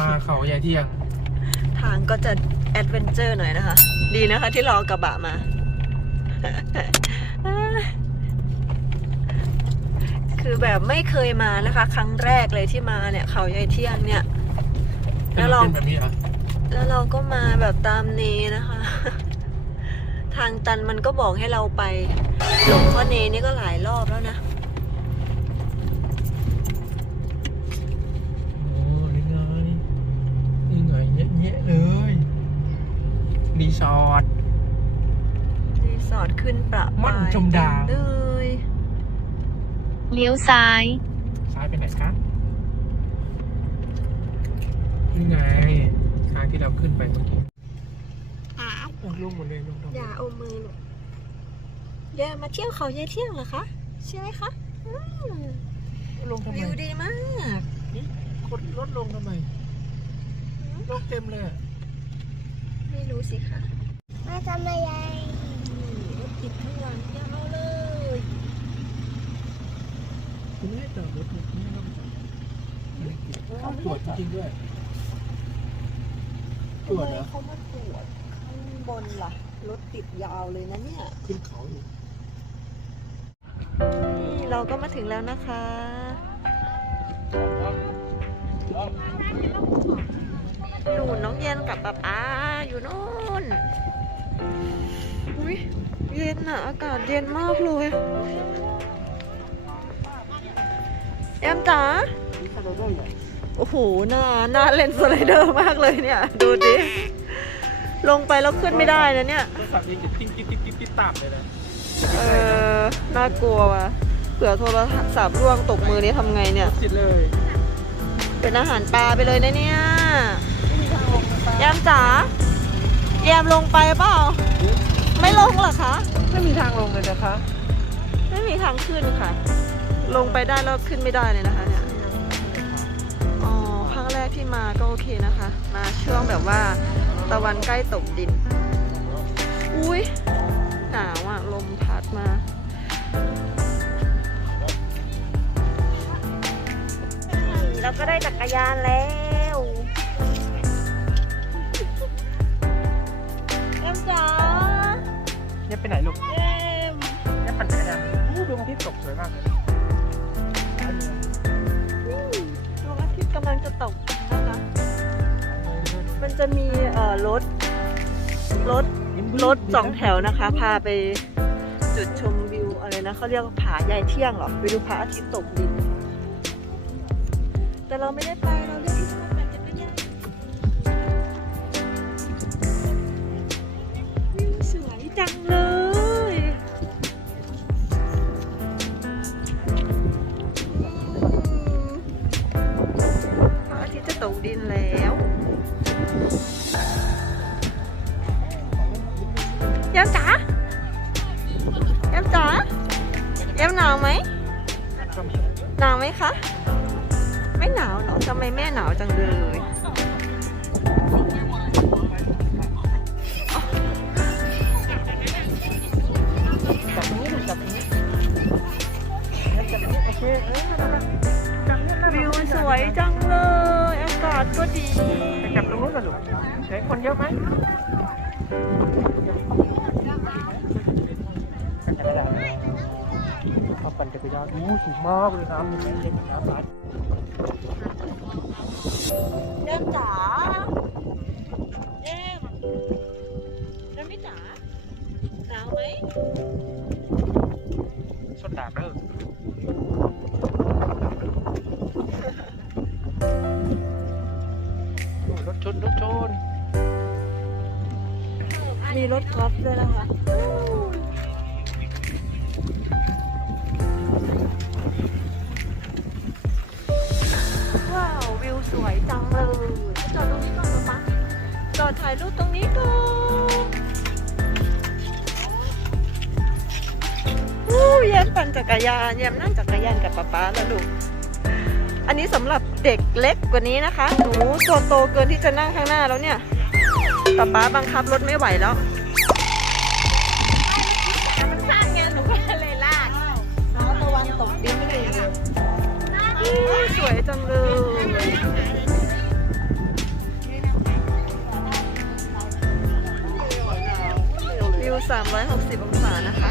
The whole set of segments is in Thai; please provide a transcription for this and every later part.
มาเขาใหญ่เที่ยง ทางก็จะแอดเวนเจอร์หน่อยนะคะ ดีนะคะที่รอกระบะมา คือแบบไม่เคยมานะคะ ครั้งแรกเลยที่มาเนี่ย เขาใหญ่เที่ยงเนี่ย แล้วเราแบบนี้เหรอแล้วเราก็มาแบบตามเนนะคะ ทางตันมันก็บอกให้เราไปหลงพ่อเนนี่ก็หลายรอบแล้วนะ โอ้นี่ไงนี่ไงเยอะแยะเลยรีสอร์ท รีสอร์ท ขึ้นประม่อนชมดาว เลย เลี้ยวซ้าย ซ้ายไปไหนครับนี่ไงทางที่เราขึ้นไปเมื่อกี้อ้าวลงหมดเลยลงตรงอย่าเอามือหนูอย่ามาเที่ยวเขาใหญ่เที่ยงเหรอคะ ใช่ไหมคะอืมลงทำไมวิวดีมากคนรถลงทำไมรถเต็มเลยอะไม่รู้สิคะ มาทำอะไรนี่รถ ติดข้างหลังยาวเลยคุณไม่ให้จอดรถเลยไม่ต้องจอดเขาตรวจจริงด้วย ตรวจเหรอเขามาตรวจข้างบนล่ะ รถติดยาวเลยนะเนี่ย ขึ้นเขาอยู่นี่เราก็มาถึงแล้วนะคะหนูน้องเย็นกับป๊าป๊าอยู่นู่นอุ้ย เย็นอะอากาศเย็นมากเลยแอมจ๋าโอ้โหหน้าหน้าเล่นสไลเดอร์มากเลยเนี่ย ดูดิ ลงไปแล้วขึ้นไม่ได้นะเนี่ยโทรศัพท์เองจะติ้งติ๊กติ๊กติ๊กติ๊กตามเลยนะเออน่ากลัวว่ะเผื่อโทรศัพท์ร่วงตกมือนี่ทำไงเนี่ยจิตเลย เป็นอาหารปลาไปเลยนะเนี่ยแยมจ๋าแยมลงไปเปล่า ไม่ลงเหรอคะ ไม่มีทางลงเลยนะคะ ไม่มีทางขึ้นค่ะ ลงไปได้แล้วขึ้นไม่ได้เลยนะคะเนี่ยอ๋อครั้งแรกที่มาก็โอเคนะคะ มาช่วงแบบว่าตะวันใกล้ตกดิน อุ้ยหนาวอะลมพัดมาเราก็ได้จักรยานแล้ว สองแถวนะคะ พาไปจุดชมวิวอะไรนะเขาเรียกว่าผาใหญ่เที่ยงเหรอ ไปดูพระอาทิตย์ตกดิน แต่เราไม่ได้ไป มจ๋าแย้มหนาวไหมหนาวไหมคะ ไม่หนาวเหรอทำไมแม่หนาวจังเลยวิวสวยจังเลยอากาศก็ดีจับตรงนู้นนะลูกไหนคนเยอะไหมปั่นจักรยาน เขาปั่นจักรยานอู้สูงมากเลยน้ำนี่เย็นน้ำพัดเอ็มจ๋าเอ็มเอ็มไม่จ๋าหนาวไหมสดดาบเด้อรถชนรถชนมีรถกอล์ฟด้วยนะคะ วิวสวยจังเลย จอดตรงนี้ก่อนปะจอดถ่ายรูปตรงนี้ก่อนอู้แยมปั่นจักรยานแยมนั่งจักรยานกับป๊าป๊าแล้วลูก อันนี้สำหรับเด็กเล็กกว่านี้นะคะ หนูตัวโตเกินที่จะนั่งข้างหน้าแล้วเนี่ยป๊าป๊าบังคับรถไม่ไหวแล้วมันสั้นไงหนูก็เลยลากตะวันตกดินไม่ได้สวยจังเลย 360 องศานะคะ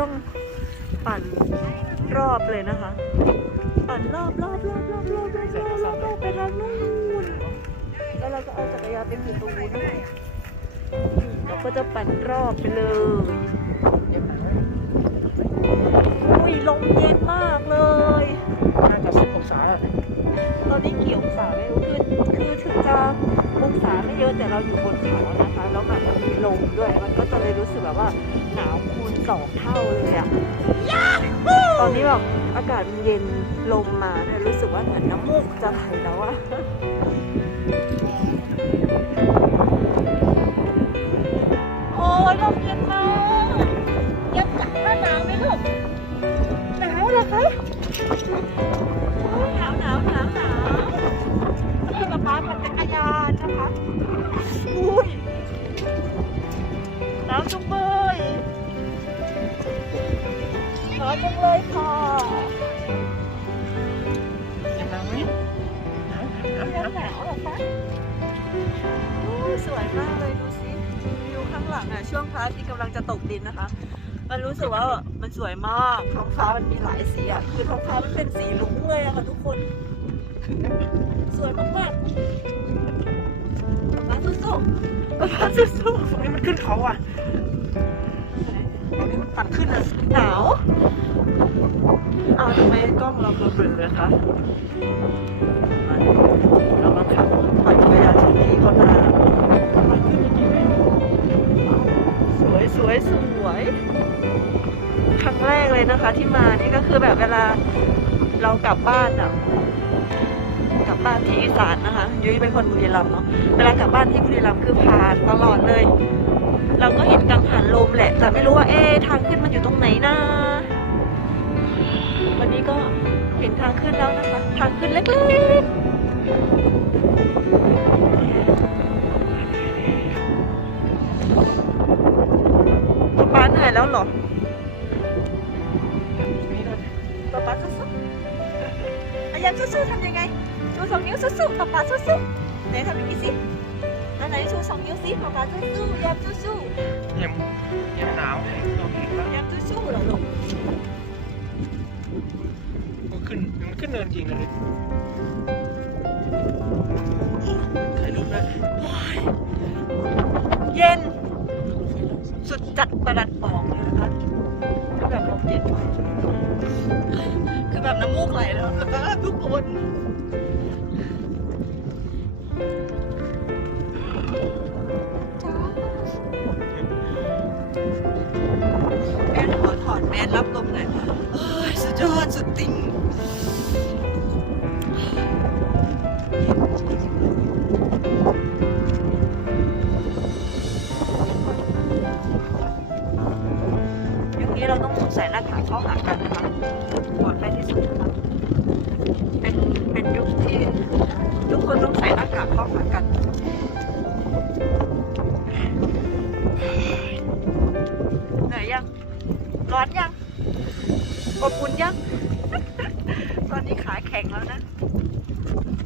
ต้องปั่นรอบเลยนะคะ ปั่นรอบรอบรอบรอบรอบรอบรอบรอบรอบไปทางนู้นแล้วเราก็เอาจักรยานไปถึงตรงนู้นเราก็จะปั่นรอบไปเลยอุ้ยลมเย็นมากเลยน่าจะสิบองศาตอนนี้กี่องศาไม่รู้คือคือถึงจะ องศาไม่เยอะแต่เราอยู่บนเขานะคะ แล้วแบบมันมีลมด้วย มันก็จะเลยรู้สึกแบบว่าหนาวคูณสองเท่าเลยอะตอนนี้แบบอากาศมันเย็นลมมาเนี่ยรู้สึกว่าเหมือนน้ำมูกจะไหลแล้วอะโอ้ยลมเย็นมาก ป๊าป๊าปั่นจักรยานนะคะอุ้ยหนาวจุงเบยหนาวจังเลยค่ะยังหนาวไหมหนาวหนาวหนาวหนาวเหรอคะโอ้ยสวยมากเลยดูสิวิวข้างหลังอะช่วงพระอาทิตย์กำลังจะตกดินนะคะ มันรู้สึกว่ามันสวยมากท้องฟ้ามันมีหลายสีอะคือท้องฟ้ามันเป็นสีลุ้งเลยอะค่ะทุกคน สวยมากๆมาสู้ๆมาสู้ตรงนี้มันขึ้นเขาอะตรงนี้มันปั่นขึ้นอะหนาวอ้าวทำไมกล้องเราเบลอๆเลยคะเรามาขับปั่นจักรยานชมที่เขานาสวยสวยสวยครั้งแรกเลยนะคะที่มานี่ก็คือแบบเวลาเรากลับบ้านอะ บ้านที่อีสานนะคะ ยุ้ยเป็นคนบุรีรัมย์เนาะเวลากลับบ้านที่บุรีรัมย์คือผ่านตลอดเลย เราก็เห็นกังหันลมแหละ แต่ไม่รู้ว่าเอ๊ะทางขึ้นมันอยู่ตรงไหนนะวันนี้ก็เห็นทางขึ้นแล้วนะคะ ทางขึ้นเล็กๆป๊าป๊าเหนื่อยแล้วเหรอป๊าป๊าสู้ๆอายันสู้ๆทำยังไง สองนิ้วสู้ๆป๊าป๊าสู้ๆไหนทำอย่างนี้สิอันไหนชูสองนิ้วสิป๊าป๊าสู้ๆยามสู้ยังยังหนาวเราเห็นแล้วๆยามสู้ๆเหรอลูกก็ขึ้นมันขึ้นเนินจริงเลยถ่ายรูปได้เย็น สุดจัดประหลัดบอกเลยนะคะคือแบบลมเย็นมากคือแบบน้ำมูกไหลแล้วทุกคน tỉnh những kia เราต้องใส่หน้ากากเข้าหากันนะคะปลอดภัยที่สุดนะคะเป็นเป็นยุคที่ทุกคนต้องใส่หน้ากากเข้าหากันเหนื่อยยังร้อนยังอบอุ่นยัง ขาแข็งแล้วนะ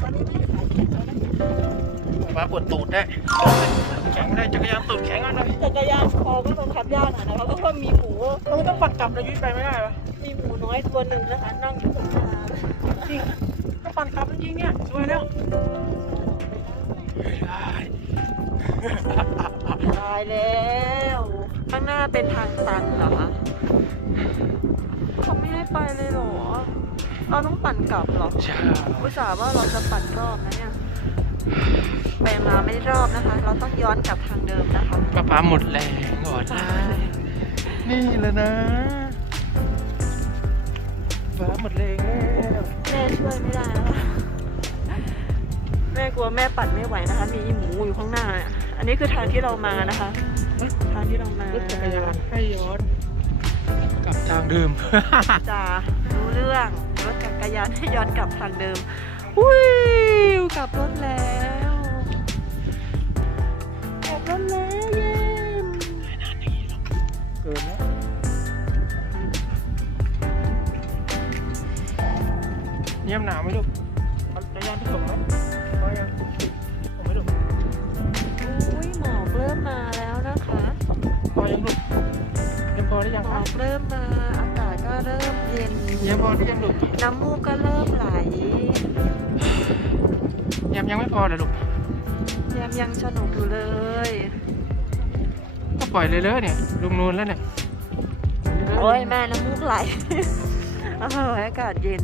ตอนนี้ไม่ขาแข็งแล้วนะป้าปวดตูดได้แข็งไม่ได้จักรยานตูดแข็งแล้วนะจักรยานคอก็บังคับยากหน่อยนะคะเพราะว่ามีหมูเราต้องปัดกลับเลยยุ้ยไปไม่ได้ปะมีหมูน้อยตัวหนึ่งนะคะนั่งอยู่ตรงหน้าจริงต้องปัดกลับจริงๆเนี่ยสวยแล้วตายแล้ว ข้างหน้าเป็นทางตันเหรอคะเขาไม่ให้ไปเลยเหรอ เราต้องปั่นกลับเหรอใช่อุตส่าห์ว่าเราจะปั่นรอบนะเนี่ยไปมาไม่ได้รอบนะคะ เราต้องย้อนกลับทางเดิมนะคะป้าป้าหมดแรงก่อนได้นี่แหละนะป้าหมดแรงแล้วแม่ช่วยไม่ได้นะคะแม่กลัวแม่ปั่นไม่ไหวนะคะ มีหมูอยู่ข้างหน้าเนี่ยอันนี้คือทางที่เรามานะคะ ทางที่เรามารถจักรยานให้ย้อนกลับทางเดิมจ้ารู้เรื่องรถจั กรยานให้ย้อนกลับทางเดิมอุ้ยกลับรถแล้วกลับรถแล้วเย้มเกินแล้วเยี่ยมหนาวไหมลูกเอาจักรยานที่ส่งไหมพอยังส่งไหมลูกอุ้ยหมอกเริ่มมาแล้วนะคะพอยังลูกเยี่ยมพอหรือยังหมคอรับกเริ่มมาอากาศก็ เริ่มเย็นเยี่ยมพอหรือยังลูกน้ำมูกก็เริ่มไหลเยี่ยมยังไม่พอเลยลูกแยมยังสนุกอยู่เลย ก็ปล่อยเลยเลยเนี่ยลุงนูนแล้วเนี่ยโอ้ยแม่น้ำมูกไหลเอออากาศเย็น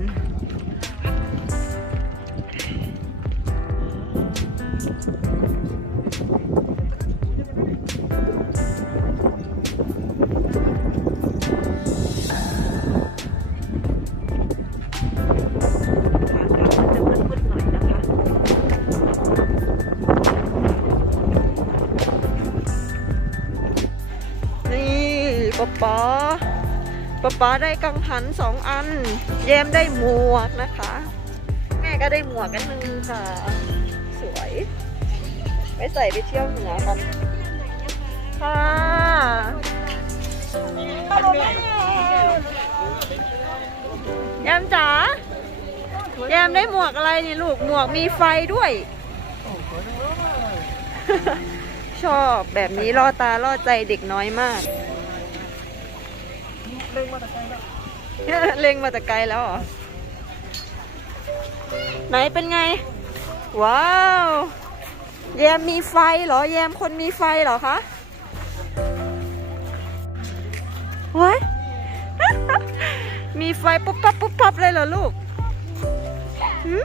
ป๊าได้กังหันสองอันแยมได้หมวกนะคะ แม่ก็ได้หมวกกันหนึ่งค่ะ สวยไปใส่ไปเที่ยวเหนือกัน ค่ะแยมจ๋าแยมได้หมวกอะไรนี่ลูก หมวกมีไฟด้วย ชอบแบบนี้ล่อตาล่อใจเด็กน้อยมาก เร่งมาแต่ไกลแล้วเล็งมาแต่ไกลแล้วเหรอ ไหนเป็นไง ว้าว แยมมีไฟเหรอ แยมคนมีไฟเหรอคะว้ยมีไฟปุ๊บปั๊บปุ๊บปั๊บเลยเหรอลูกหืม